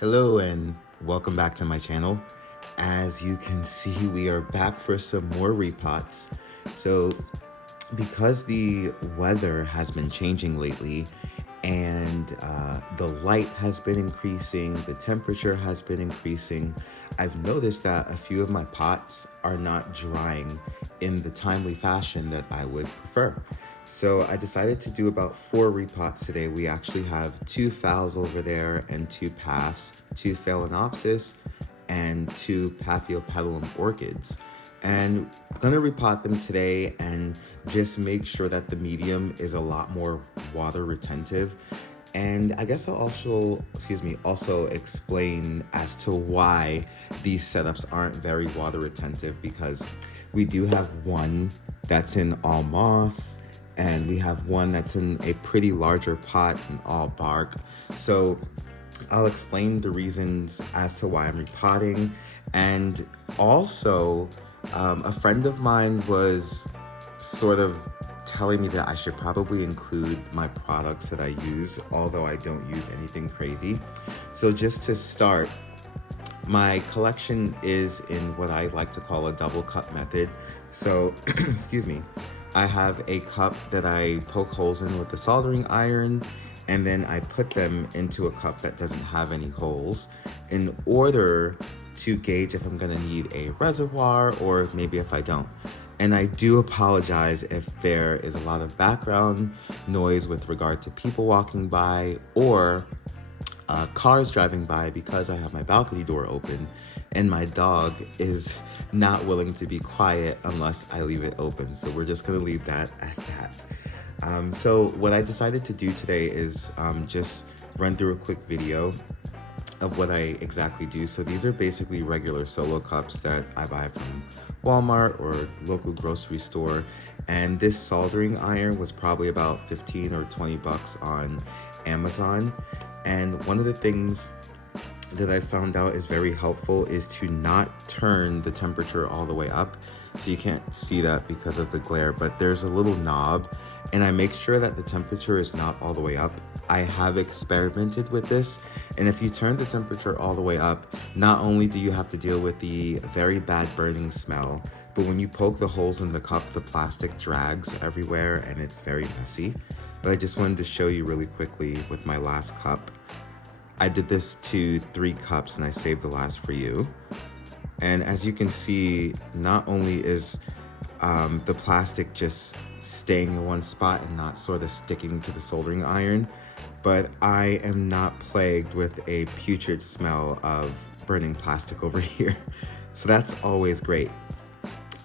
Hello and welcome back to my channel. As you can see, we are back for some more repots. So because the weather has been changing lately and the light has been increasing, the temperature has been increasing, I've noticed that a few of my pots are not drying in the timely fashion that I would prefer. So I decided to do about 4 repots today. We actually have 2 phals over there and 2 paphs, 2 phalaenopsis, and 2 paphiopedilum orchids. And I'm gonna repot them today and just make sure that the medium is a lot more water retentive. And I guess I'll also explain as to why these setups aren't very water retentive, because we do have one that's in all moss and we have one that's in a pretty larger pot in all bark. So I'll explain the reasons as to why I'm repotting. And also, a friend of mine was sort of telling me that I should probably include my products that I use, although I don't use anything crazy. So just to start, my collection is in what I like to call a double cup method. So, excuse me, I have a cup that I poke holes in with the soldering iron, and then I put them into a cup that doesn't have any holes in order to gauge if I'm gonna need a reservoir or maybe if I don't. And I do apologize if there is a lot of background noise with regard to people walking by or cars driving by, because I have my balcony door open and my dog is not willing to be quiet unless I leave it open. So we're just gonna leave that at that. So what I decided to do today is just run through a quick video of what I exactly do. So these are basically regular solo cups that I buy from Walmart or local grocery store. And this soldering iron was probably about 15 or 20 bucks on Amazon. And one of the things that I found out is very helpful is to not turn the temperature all the way up. So you can't see that because of the glare, but there's a little knob and I make sure that the temperature is not all the way up. I have experimented with this, and if you turn the temperature all the way up, not only do you have to deal with the very bad burning smell, but when you poke the holes in the cup, the plastic drags everywhere and it's very messy. But I just wanted to show you really quickly with my last cup. I did this to 3 cups and I saved the last for you. And as you can see, not only is the plastic just staying in one spot and not sort of sticking to the soldering iron, but I am not plagued with a putrid smell of burning plastic over here. So that's always great.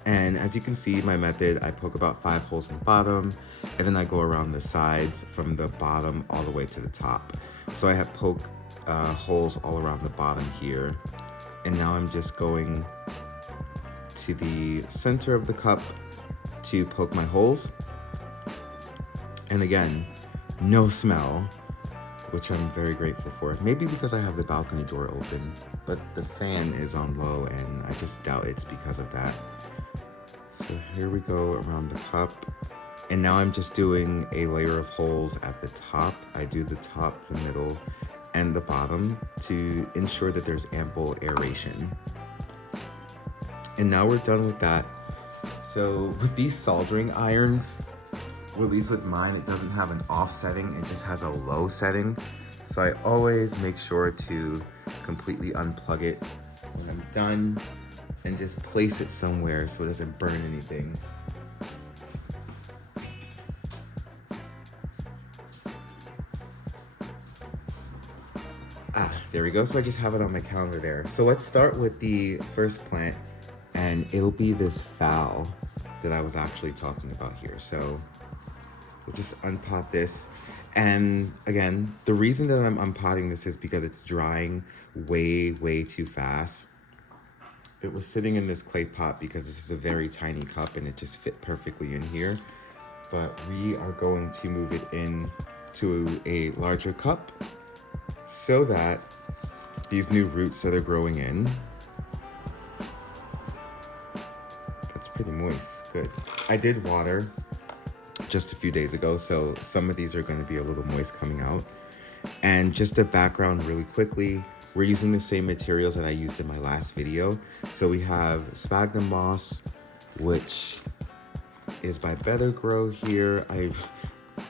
And as you can see, my method, I poke about 5 holes in the bottom, and then I go around the sides from the bottom all the way to the top. So I have poke holes all around the bottom here. And now I'm just going to the center of the cup to poke my holes. And again, no smell, which I'm very grateful for. Maybe because I have the balcony door open, but the fan is on low and I just doubt it's because of that. So here we go around the cup. And now I'm just doing a layer of holes at the top. I do the top, the middle, and the bottom to ensure that there's ample aeration. And now we're done with that. So with these soldering irons, or at least with mine, it doesn't have an off setting, it just has a low setting. So I always make sure to completely unplug it when I'm done and just place it somewhere so it doesn't burn anything. There we go. So I just have it on my calendar there. So let's start with the first plant, and it'll be this phal that I was actually talking about here. So we'll just unpot this. And again, the reason that I'm unpotting this is because it's drying way too fast. It was sitting in this clay pot because this is a very tiny cup and it just fit perfectly in here. But we are going to move it in to a larger cup so that these new roots that are growing in, that's pretty moist, good. I did water just a few days ago, so some of these are going to be a little moist coming out. And just a background really quickly, We're using the same materials that I used in my last video. So we have sphagnum moss, which is by Better Grow here. I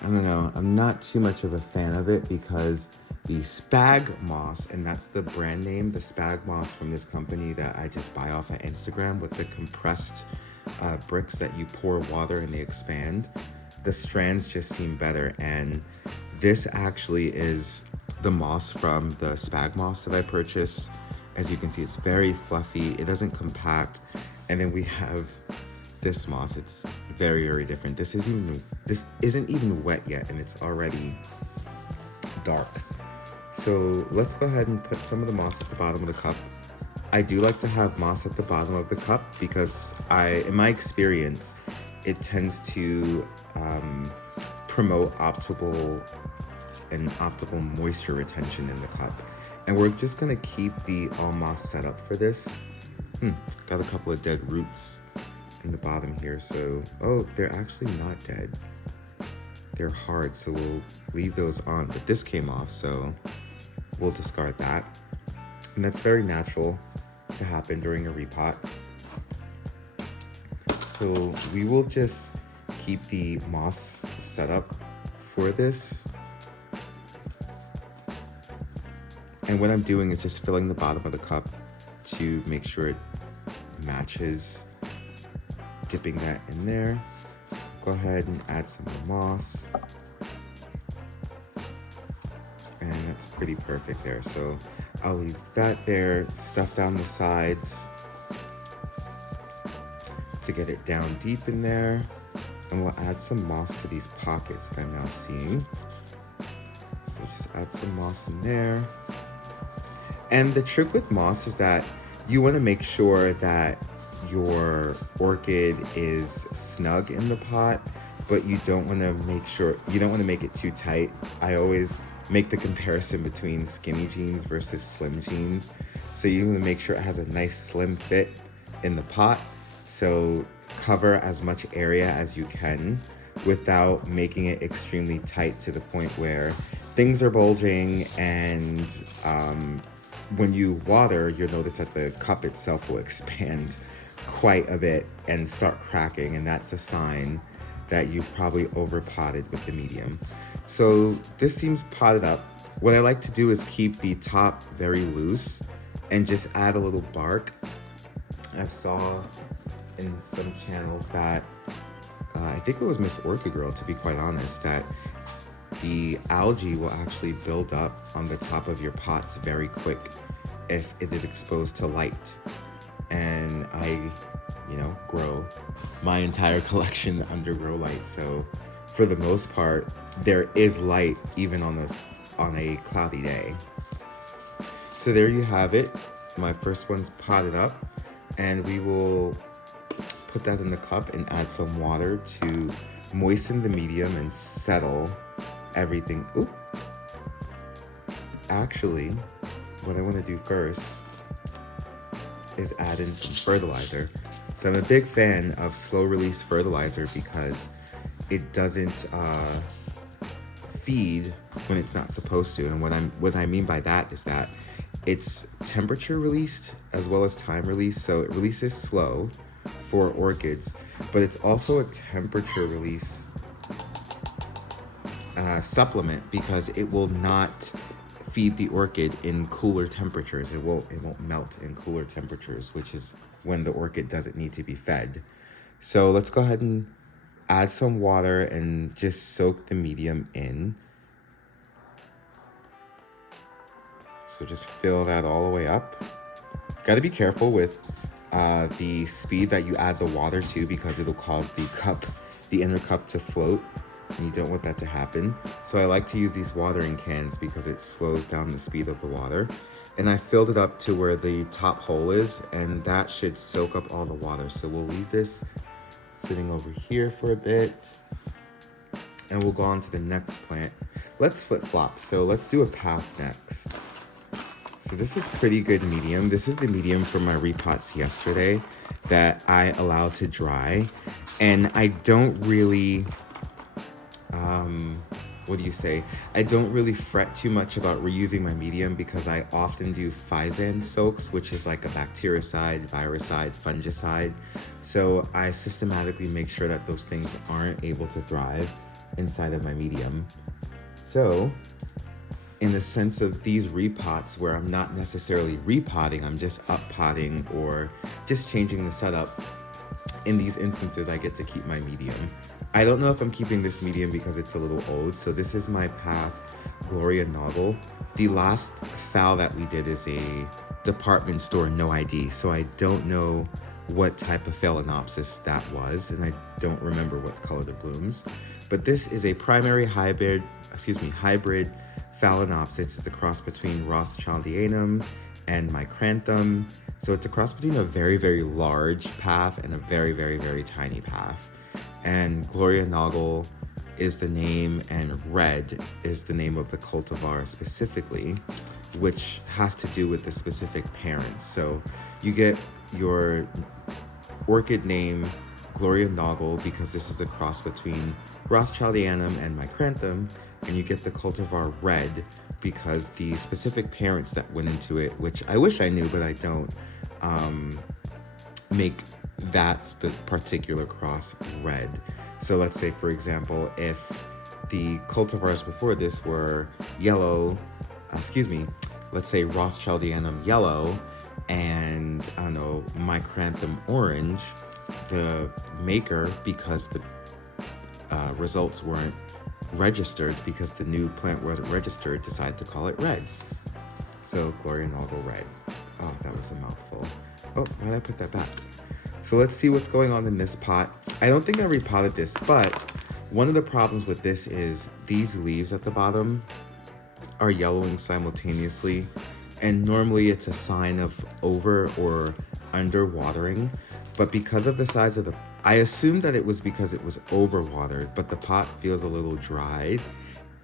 don't know, I'm not too much of a fan of it because the spag moss, and that's the brand name, the spag moss from this company that I just buy off of Instagram with the compressed bricks that you pour water and they expand. The strands just seem better, and this actually is the moss from the spag moss that I purchased. As you can see, it's very fluffy, it doesn't compact. And then we have this moss, it's very, very different. This isn't even wet yet, and it's already dark. So let's go ahead and put some of the moss at the bottom of the cup. I do like to have moss at the bottom of the cup because in my experience, it tends to promote optimal moisture retention in the cup. And we're just gonna keep the all moss set up for this. Got a couple of dead roots in the bottom here, so, oh, they're actually not dead. They're hard, so we'll leave those on, but this came off, so we'll discard that. And that's very natural to happen during a repot. So we will just keep the moss set up for this. And what I'm doing is just filling the bottom of the cup to make sure it matches. Dipping that in there. So go ahead and add some more moss. And that's pretty perfect there. So I'll leave that there, stuff down the sides to get it down deep in there. And we'll add some moss to these pockets that I'm now seeing. So just add some moss in there. And the trick with moss is that you want to make sure that your orchid is snug in the pot, but you don't want to make it too tight. I always make the comparison between skinny jeans versus slim jeans. So you want to make sure it has a nice slim fit in the pot. So cover as much area as you can without making it extremely tight to the point where things are bulging, and when you water, you'll notice that the cup itself will expand quite a bit and start cracking, and that's a sign that you've probably over potted with the medium. So this seems potted up. What I like to do is keep the top very loose and just add a little bark. I saw in some channels that I think it was Miss Orchid Girl, to be quite honest, that the algae will actually build up on the top of your pots very quick if it is exposed to light. And I, grow my entire collection under grow light. So for the most part, there is light even on a cloudy day. So there you have it. My first one's potted up, and we will put that in the cup and add some water to moisten the medium and settle everything. Oop. Actually, what I want to do first is add in some fertilizer. So I'm a big fan of slow release fertilizer because it doesn't feed when it's not supposed to. And what I mean by that is that it's temperature released as well as time released. So it releases slow for orchids, but it's also a temperature release supplement because it will not feed the orchid in cooler temperatures. It won't melt in cooler temperatures, which is when the orchid doesn't need to be fed. So let's go ahead and add some water and just soak the medium in. So just fill that all the way up. Got to be careful with the speed that you add the water to, because it'll cause the inner cup to float, and you don't want that to happen. So I like to use these watering cans because it slows down the speed of the water. And I filled it up to where the top hole is, and that should soak up all the water. So we'll leave this sitting over here for a bit, and we'll go on to the next plant. Let's flip-flop. So let's do a path next. So this is pretty good medium. This is the medium from my repots yesterday that I allowed to dry. And I don't really what do you say? I don't really fret too much about reusing my medium because I often do Physan soaks, which is like a bactericide, viricide, fungicide. So I systematically make sure that those things aren't able to thrive inside of my medium. So in the sense of these repots where I'm not necessarily repotting, I'm just uppotting or just changing the setup, in these instances, I get to keep my medium. I don't know if I'm keeping this medium because it's a little old. So this is my Path Gloria Novel. The last foul that we did is a department store no ID. So I don't know what type of Phalaenopsis that was, and I don't remember what color the blooms. But this is a primary hybrid Phalaenopsis. It's a cross between Rothschildianum and Micranthum. So it's a cross between a very, very large path and a very, very, very tiny path. And Gloria Noggle is the name, and Red is the name of the cultivar specifically, which has to do with the specific parents. So you get your orchid name Gloria Noggle because this is a cross between Rothschildianum and Micranthum, and you get the cultivar Red because the specific parents that went into it, which I wish I knew, but I don't, make that particular cross red. So let's say, for example, if the cultivars before this were yellow, let's say Rothschildianum yellow and, I don't know, Micranthum orange, the maker, because the results weren't registered, because the new plant wasn't registered, decided to call it red. So Gloria Novel Red. Oh, that was a mouthful. Oh, why did I put that back? So let's see what's going on in this pot. I don't think I repotted this, but one of the problems with this is these leaves at the bottom are yellowing simultaneously. And normally it's a sign of over or under watering. But because of the size of the, I assumed that it was because it was overwatered, but the pot feels a little dried.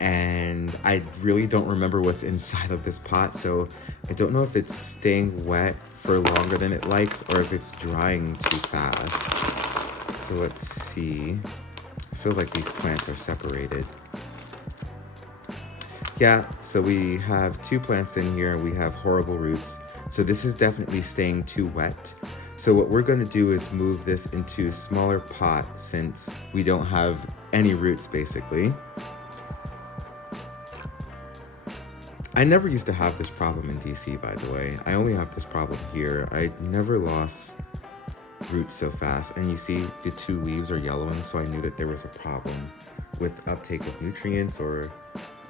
And I really don't remember what's inside of this pot, so I don't know if it's staying wet for longer than it likes or if it's drying too fast. So let's see. It feels like these plants are separated. Yeah, so we have two plants in here. We have horrible roots. So this is definitely staying too wet. So what we're going to do is move this into a smaller pot since we don't have any roots basically. I never used to have this problem in DC, by the way. I only have this problem here. I never lost roots so fast. And you see the two leaves are yellowing, so I knew that there was a problem with uptake of nutrients, or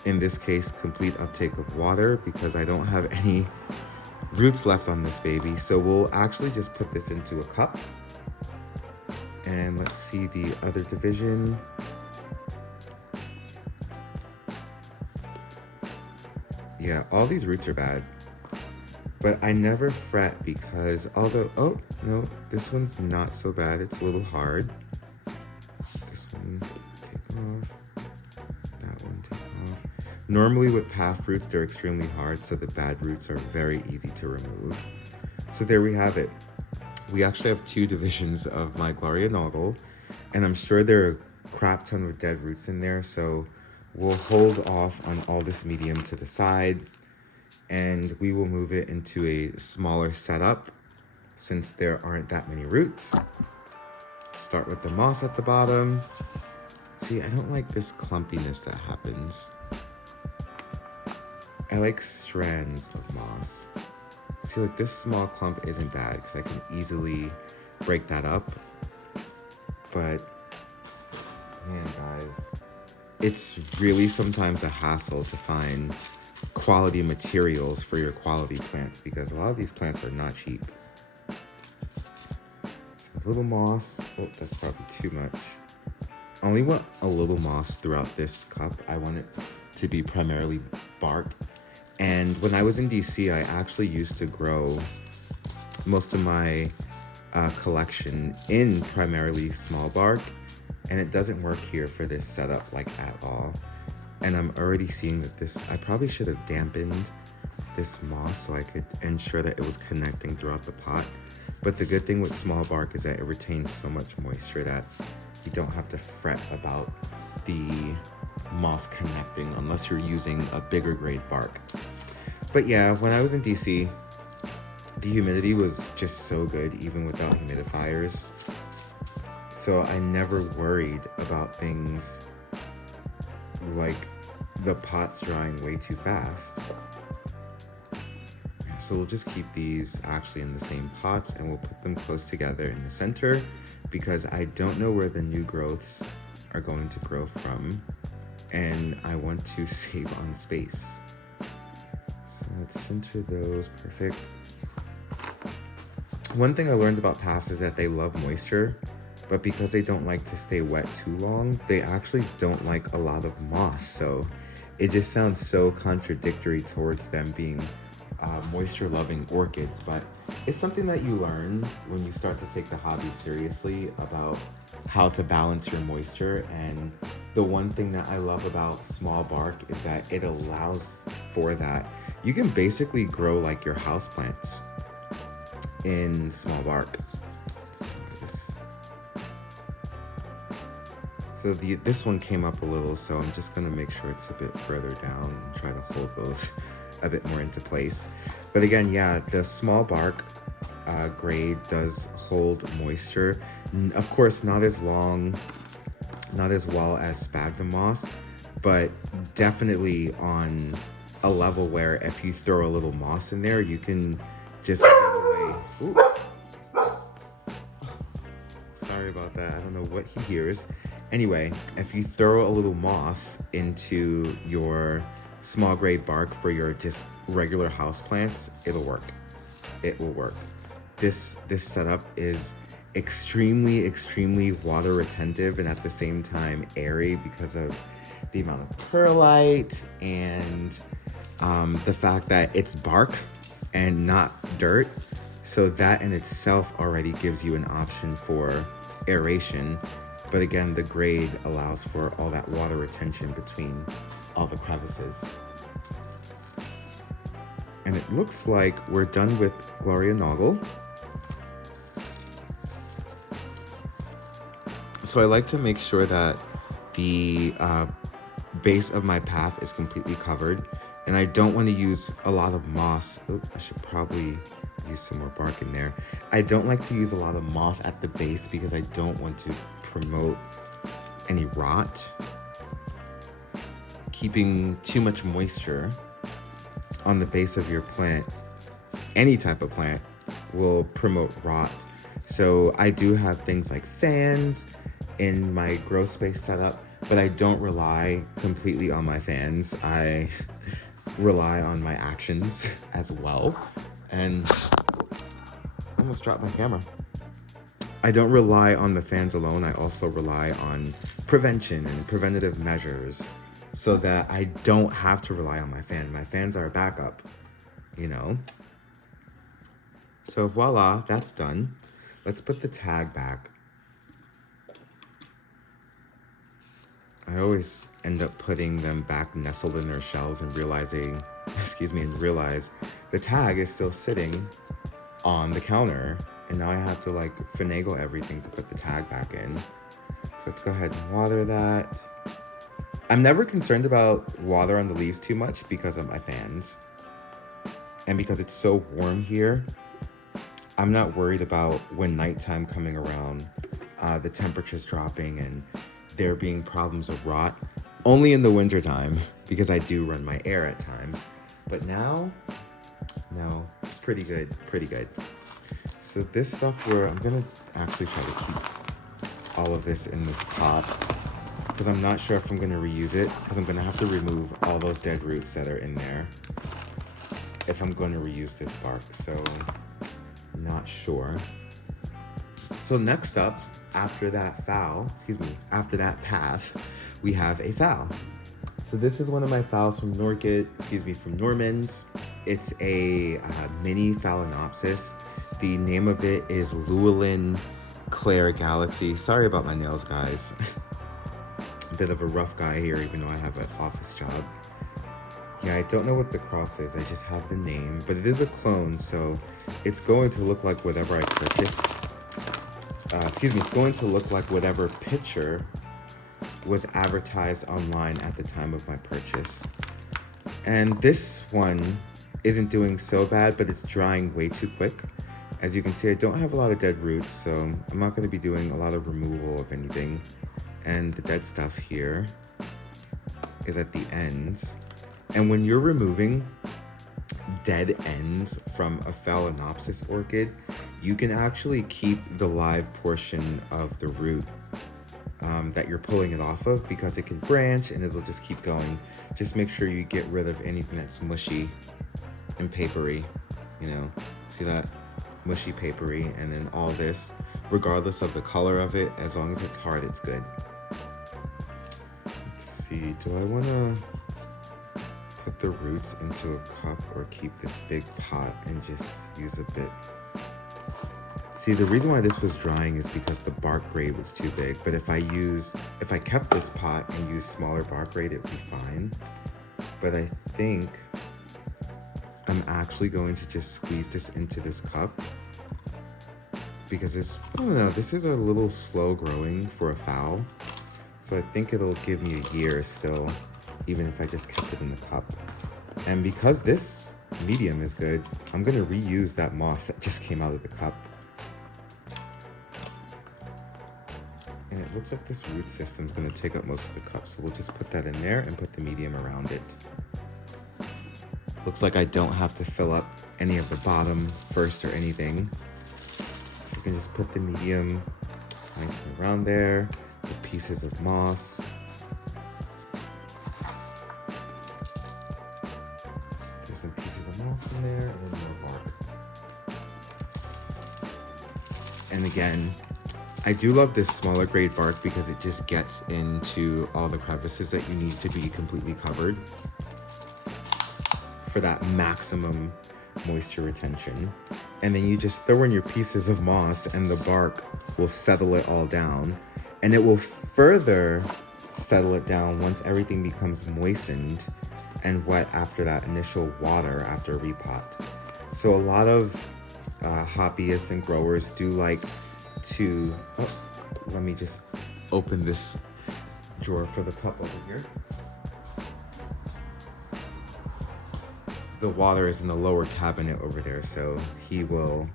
in this case, complete uptake of water, because I don't have any roots left on this baby. So we'll actually just put this into a cup. And let's see the other division. Yeah, all these roots are bad, but I never fret because although, oh no, this one's not so bad. It's a little hard. This one, take off. That one, take off. Normally with path roots, they're extremely hard, so the bad roots are very easy to remove. So there we have it. We actually have two divisions of my Gloria Noggle, and I'm sure there are a crap ton of dead roots in there, so we'll hold off on all this medium to the side, and we will move it into a smaller setup since there aren't that many roots. Start with the moss at the bottom. See, I don't like this clumpiness that happens. I like strands of moss. See, like this small clump isn't bad because I can easily break that up. But, man, guys, it's really sometimes a hassle to find quality materials for your quality plants because a lot of these plants are not cheap. So a little moss. Oh, that's probably too much. I only want a little moss throughout this cup. I want it to be primarily bark. And when I was in DC, I actually used to grow most of my collection in primarily small bark. And it doesn't work here for this setup like at all. And I'm already seeing that this, I probably should have dampened this moss so I could ensure that it was connecting throughout the pot. But the good thing with small bark is that it retains so much moisture that you don't have to fret about the moss connecting unless you're using a bigger grade bark. But yeah, when I was in DC, the humidity was just so good even without humidifiers. So I never worried about things like the pots drying way too fast. So we'll just keep these actually in the same pots and we'll put them close together in the center because I don't know where the new growths are going to grow from and I want to save on space. So let's center those, perfect. One thing I learned about paths is that they love moisture, but because they don't like to stay wet too long, they actually don't like a lot of moss. So it just sounds so contradictory towards them being moisture-loving orchids, but it's something that you learn when you start to take the hobby seriously about how to balance your moisture. And the one thing that I love about small bark is that it allows for that. You can basically grow like your houseplants in small bark. So this one came up a little, so I'm just gonna make sure it's a bit further down and try to hold those a bit more into place. But again, yeah, the small bark grade does hold moisture. Of course, not as long, not as well as sphagnum moss, but definitely on a level where if you throw a little moss in there, you can just get away. Ooh. Sorry about that, I don't know what he hears. Anyway, if you throw a little moss into your small grade bark for your just regular houseplants, it'll work. It will work. This setup is extremely water retentive and at the same time airy because of the amount of perlite and the fact that it's bark and not dirt. So that in itself already gives you an option for aeration. But again, the grade allows for all that water retention between all the crevices. And it looks like we're done with Gloria Noggle. So I like to make sure that the base of my path is completely covered. And I don't want to use a lot of moss. Oh, I should probably use some more bark in there. I don't like to use a lot of moss at the base because I don't want to promote any rot. Keeping too much moisture on the base of your plant, any type of plant, will promote rot. So I do have things like fans in my grow space setup, but I don't rely completely on my fans. I rely on my actions as well. And I almost dropped my camera. I don't rely on the fans alone. I also rely on prevention and preventative measures so that I don't have to rely on my fan. My fans are a backup, you know? So voila, that's done. Let's put the tag back. I always end up putting them back nestled in their shells and realize the tag is still sitting on the counter. And now I have to like finagle everything to put the tag back in. So let's go ahead and water that. I'm never concerned about water on the leaves too much because of my fans. And because it's so warm here, I'm not worried about when nighttime coming around, the temperatures dropping and there being problems of rot. Only in the winter time because I do run my air at times. But now, no, pretty good. So this stuff I'm gonna actually try to keep all of this in this pot because I'm not sure if I'm gonna reuse it because I'm gonna have to remove all those dead roots that are in there if I'm going to reuse this bark. So not sure. So next up, after that path, we have a phal. So this is one of my phals from from Norman's. It's a mini Phalaenopsis. The name of it is Llewellyn Claire Galaxy. Sorry about my nails, guys. A bit of a rough guy here, even though I have an office job. Yeah, I don't know what the cross is. I just have the name, but it is a clone, so it's going to look like whatever I purchased. It's going to look like whatever picture was advertised online at the time of my purchase. And this one isn't doing so bad, but it's drying way too quick. As you can see, I don't have a lot of dead roots, so I'm not going to be doing a lot of removal of anything. And the dead stuff here is at the ends. And when you're removing dead ends from a Phalaenopsis orchid, you can actually keep the live portion of the root that you're pulling it off of, because it can branch and it'll just keep going. Just make sure you get rid of anything that's mushy and papery, you know, see that? Mushy, papery, and then all this, regardless of the color of it, as long as it's hard, it's good. Let's see, do I want to put the roots into a cup or keep this big pot and just use a bit? See, the reason why this was drying is because the bark grade was too big, but if I kept this pot and used smaller bark grade, it would be fine. But I think I'm actually going to just squeeze this into this cup, because this, I don't know, this is a little slow growing for a phal. So I think it'll give me a year still, even if I just kept it in the cup. And because this medium is good, I'm gonna reuse that moss that just came out of the cup. And it looks like this root system is gonna take up most of the cup, so we'll just put that in there and put the medium around it. Looks like I don't have to fill up any of the bottom first or anything. So you can just put the medium nice and around there with pieces of moss. So there's some pieces of moss in there and then more bark. And again, I do love this smaller grade bark because it just gets into all the crevices that you need to be completely covered for that maximum moisture retention. And then you just throw in your pieces of moss and the bark will settle it all down, and it will further settle it down once everything becomes moistened and wet after that initial water after a repot. So a lot of hobbyists and growers do like to, let me just open this drawer for the pup over here. The water is in the lower cabinet over there, so he will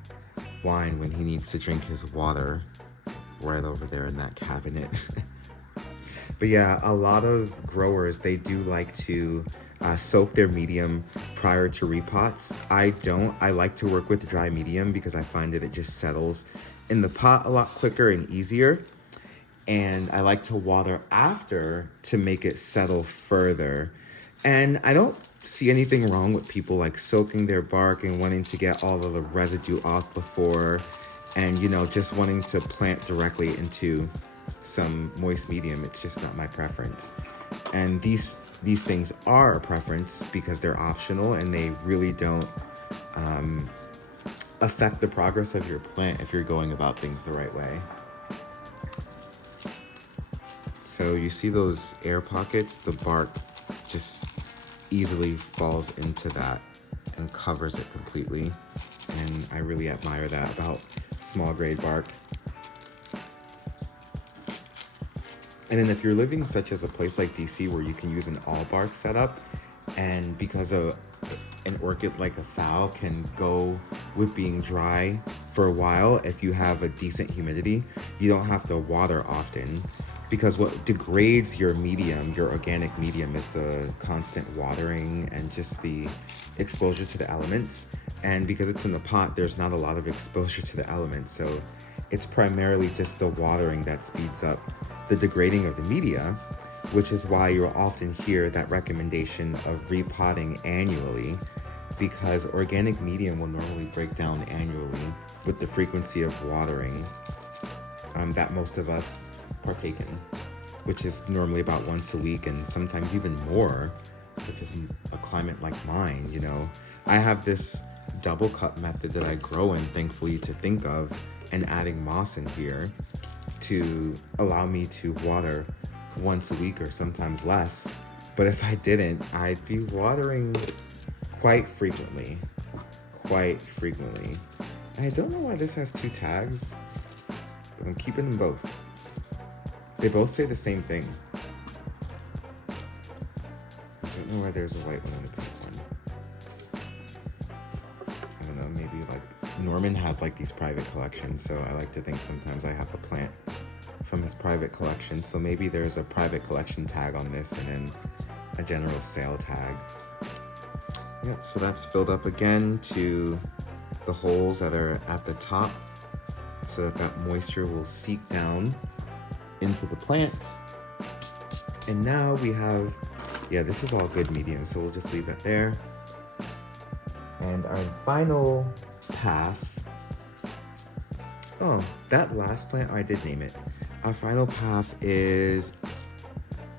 whine when he needs to drink his water right over there in that cabinet. But yeah, a lot of growers, they do like to soak their medium prior to repots. I don't. I like to work with dry medium because I find that it just settles in the pot a lot quicker and easier. And I like to water after to make it settle further. And I don't see anything wrong with people like soaking their bark and wanting to get all of the residue off before, and you know, just wanting to plant directly into some moist medium. It's just not my preference. And these things are a preference because they're optional and they really don't affect the progress of your plant if you're going about things the right way. So you see those air pockets, the bark just easily falls into that and covers it completely. And I really admire that about small grade bark. And then if you're living such as a place like DC where you can use an all bark setup, and because an orchid like a phal can go with being dry for a while, if you have a decent humidity, you don't have to water often. Because what degrades your medium, your organic medium, is the constant watering and just the exposure to the elements. And because it's in the pot, there's not a lot of exposure to the elements. So it's primarily just the watering that speeds up the degrading of the media, which is why you'll often hear that recommendation of repotting annually, because organic medium will normally break down annually with the frequency of watering that most of us partake in, which is normally about once a week and sometimes even more, which is a climate like mine. You know, I have this double cut method that I grow in, thankfully, to think of, and adding moss in here to allow me to water once a week or sometimes less. But if I didn't, I'd be watering quite frequently. I don't know why this has two tags, but I'm keeping them both. They both say the same thing. don't know why there's a white one and a pink one. I don't know, maybe like Norman has like these private collections, so I like to think sometimes I have a plant from his private collection. So maybe there's a private collection tag on this and then a general sale tag. Yeah, so that's filled up again to the holes that are at the top so that that moisture will seep down into the plant. And now we have, yeah, this is all good medium, so we'll just leave that there. And our final path, oh, that last plant, I did name it. Our final path is,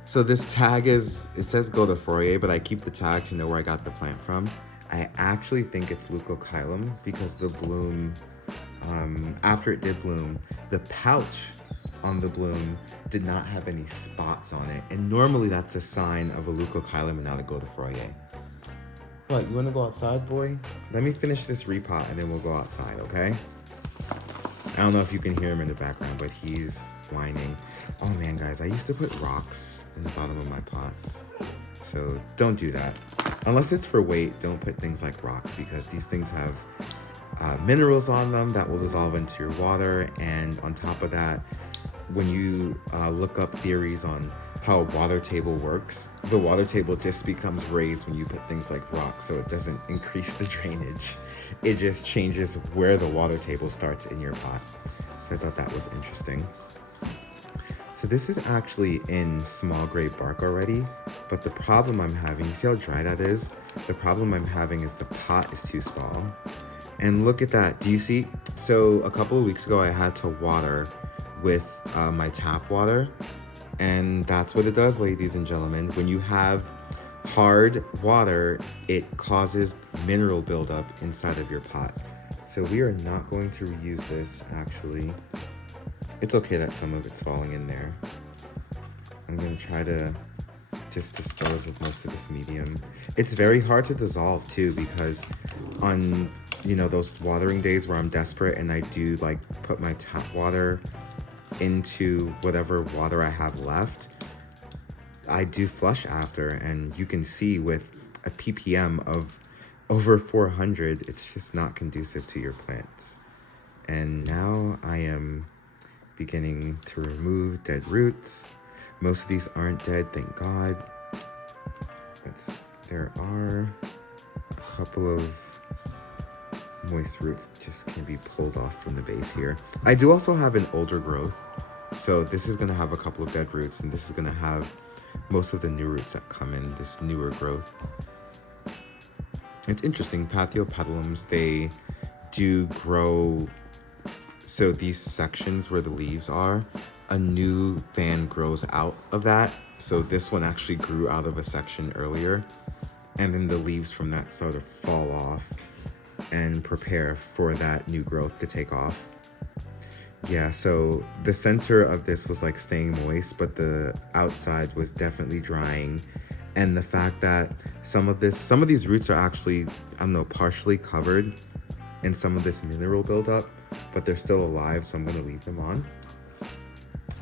so this tag is, it says Godefroy, but I keep the tag to know where I got the plant from. I actually think it's Leucochilum because the bloom, after it did bloom, the pouch on the bloom did not have any spots on it. And normally that's a sign of a Leucochilum and not a Godefroy. What, you wanna go outside, boy? Let me finish this repot and then we'll go outside, okay? I don't know if you can hear him in the background, but he's whining. Oh man, guys, I used to put rocks in the bottom of my pots. So don't do that. Unless it's for weight, don't put things like rocks because these things have minerals on them that will dissolve into your water. And on top of that, when you look up theories on how a water table works, the water table just becomes raised when you put things like rocks, so it doesn't increase the drainage. It just changes where the water table starts in your pot. So I thought that was interesting. So this is actually in small gray bark already, but the problem I'm having, see how dry that is? The problem I'm having is the pot is too small. And look at that, do you see? So a couple of weeks ago I had to water with my tap water, and that's what it does, ladies and gentlemen. When you have hard water, it causes mineral buildup inside of your pot. So we are not going to reuse this, actually. It's okay that some of it's falling in there. I'm gonna try to just dispose of most of this medium. It's very hard to dissolve too, because on, you know, those watering days where I'm desperate and I do like put my tap water into whatever water I have left, I do flush after, and you can see with a ppm of over 400, it's just not conducive to your plants. And now I am beginning to remove dead roots. Most of these aren't dead, thank God. But there are a couple of moist roots just can be pulled off from the base here. I do also have an older growth, so this is gonna have a couple of dead roots, and this is gonna have most of the new roots that come in, this newer growth. It's interesting, Pathiopedilums, they do grow. So these sections where the leaves are, a new fan grows out of that. So this one actually grew out of a section earlier, and then the leaves from that sort of fall off and prepare for that new growth to take off. Yeah, so the center of this was like staying moist, but the outside was definitely drying. And the fact that some of these roots are actually, I don't know, partially covered in some of this mineral buildup, but they're still alive, so I'm gonna leave them on.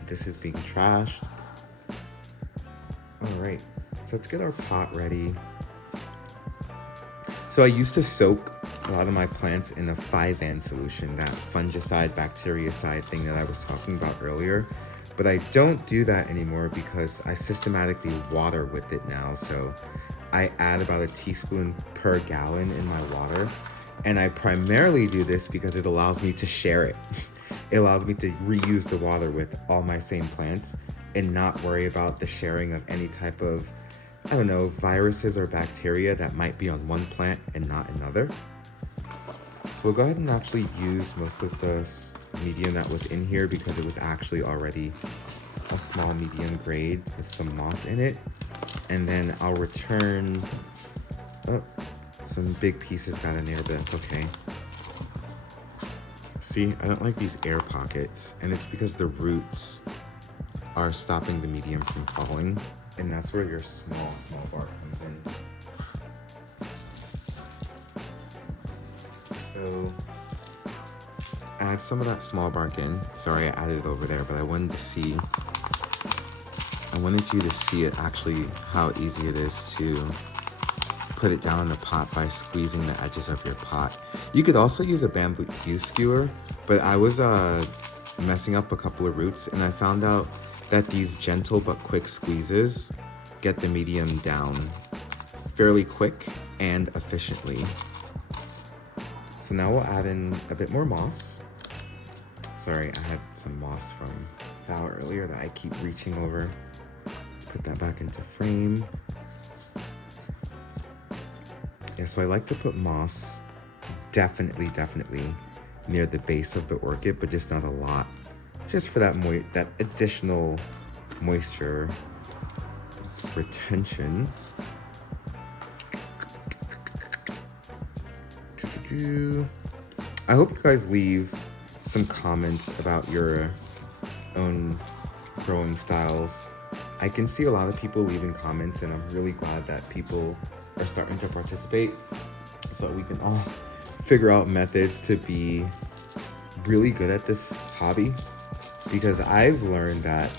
This is being trashed. All right, so let's get our pot ready. So I used to soak a lot of my plants in a Physan solution, that fungicide, bactericide thing that I was talking about earlier. But I don't do that anymore because I systematically water with it now. So I add about a teaspoon per gallon in my water. And I primarily do this because it allows me to share it. It allows me to reuse the water with all my same plants and not worry about the sharing of any type of, I don't know, viruses or bacteria that might be on one plant and not another. So we'll go ahead and actually use most of this medium that was in here because it was actually already a small medium grade with some moss in it. And then I'll return, oh, some big pieces got in there, but that's okay. See, I don't like these air pockets, and it's because the roots are stopping the medium from falling, and that's where your small bark comes in. So add some of that small bark in. Sorry, I added it over there, but I wanted to see. I wanted you to see it actually, how easy it is to put it down in the pot by squeezing the edges of your pot. You could also use a bamboo skewer, but I was messing up a couple of roots and I found out that these gentle but quick squeezes get the medium down fairly quick and efficiently. So now we'll add in a bit more moss. Sorry, I had some moss from foul earlier that I keep reaching over. Let's put that back into frame. Yeah, so I like to put moss definitely near the base of the orchid, but just not a lot. Just for that that additional moisture retention. I hope you guys leave some comments about your own growing styles. I can see a lot of people leaving comments, and I'm really glad that people are starting to participate so we can all figure out methods to be really good at this hobby, because I've learned that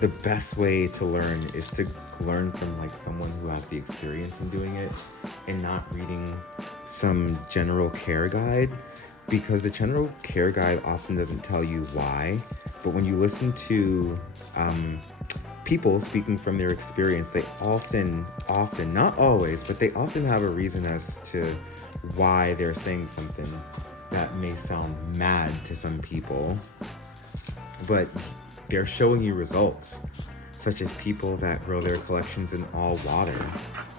the best way to learn is to learn from like someone who has the experience in doing it and not reading some general care guide, because the general care guide often doesn't tell you why. But when you listen to people speaking from their experience, they often, not always, but they often have a reason as to why they're saying something that may sound mad to some people, but they're showing you results, such as people that grow their collections in all water.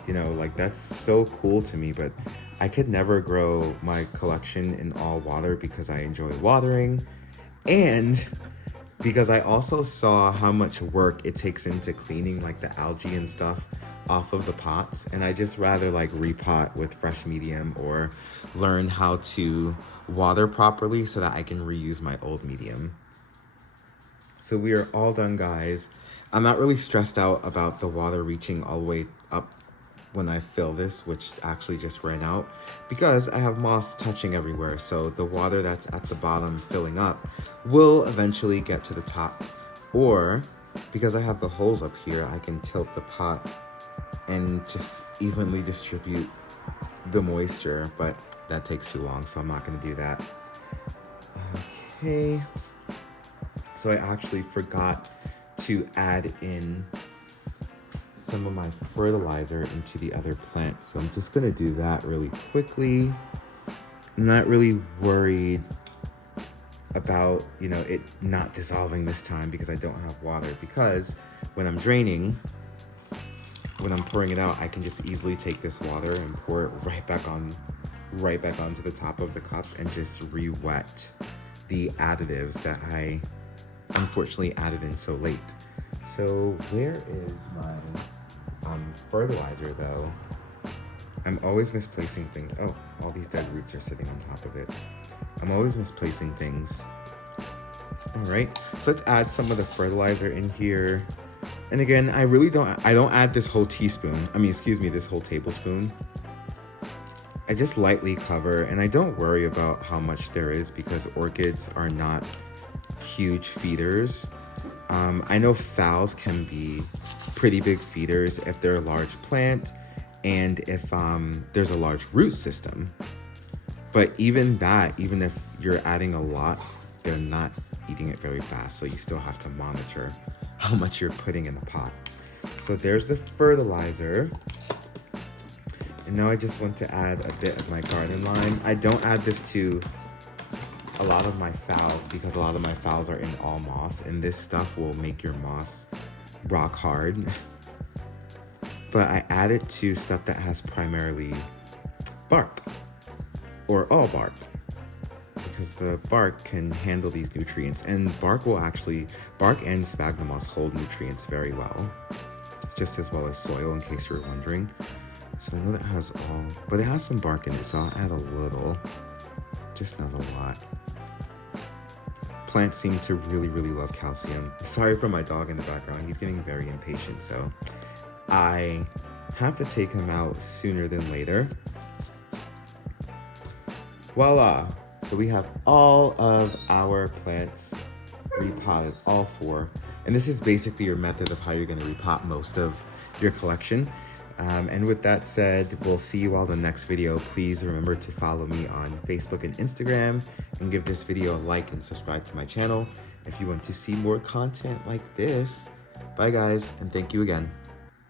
You know, like that's so cool to me, but I could never grow my collection in all water because I enjoy watering, and because I also saw how much work it takes into cleaning like the algae and stuff off of the pots, and I just rather like repot with fresh medium or learn how to water properly so that I can reuse my old medium. So we are all done, guys. I'm not really stressed out about the water reaching all the way up when I fill this, which actually just ran out, because I have moss touching everywhere. So the water that's at the bottom filling up will eventually get to the top. Or because I have the holes up here, I can tilt the pot and just evenly distribute the moisture, but that takes too long, so I'm not gonna do that. Okay. So I actually forgot to add in some of my fertilizer into the other plants. So I'm just gonna do that really quickly. I'm not really worried about, you know, it not dissolving this time because I don't have water, because when I'm draining, when I'm pouring it out, I can just easily take this water and pour it right back onto the top of the cup and just re-wet the additives that I unfortunately added in so late. So where is my fertilizer though? I'm always misplacing things. Oh, all these dead roots are sitting on top of it. I'm always misplacing things. All right, so let's add some of the fertilizer in here. And again, I don't add this whole teaspoon. This whole tablespoon. I just lightly cover, and I don't worry about how much there is because orchids are not huge feeders. I know phals can be pretty big feeders if they're a large plant and if there's a large root system. But even if you're adding a lot, they're not eating it very fast, so you still have to monitor how much you're putting in the pot. So there's the fertilizer. And now I just want to add a bit of my garden lime. I don't add this to a lot of my phals because a lot of my phals are in all moss, and this stuff will make your moss rock hard. But I add it to stuff that has primarily bark or all bark, because the bark can handle these nutrients, and bark and sphagnum moss hold nutrients very well, just as well as soil, in case you're wondering. So I know that has but it has some bark in it, so I'll add a little, just not a lot. Plants seem to really love calcium. Sorry for my dog in the background, he's getting very impatient, so I have to take him out sooner than later. Voila! So we have all of our plants repotted, all 4. And this is basically your method of how you're going to repot most of your collection. And with that said, we'll see you all in the next video. Please remember to follow me on Facebook and Instagram, and give this video a like and subscribe to my channel if you want to see more content like this. Bye guys, and thank you again.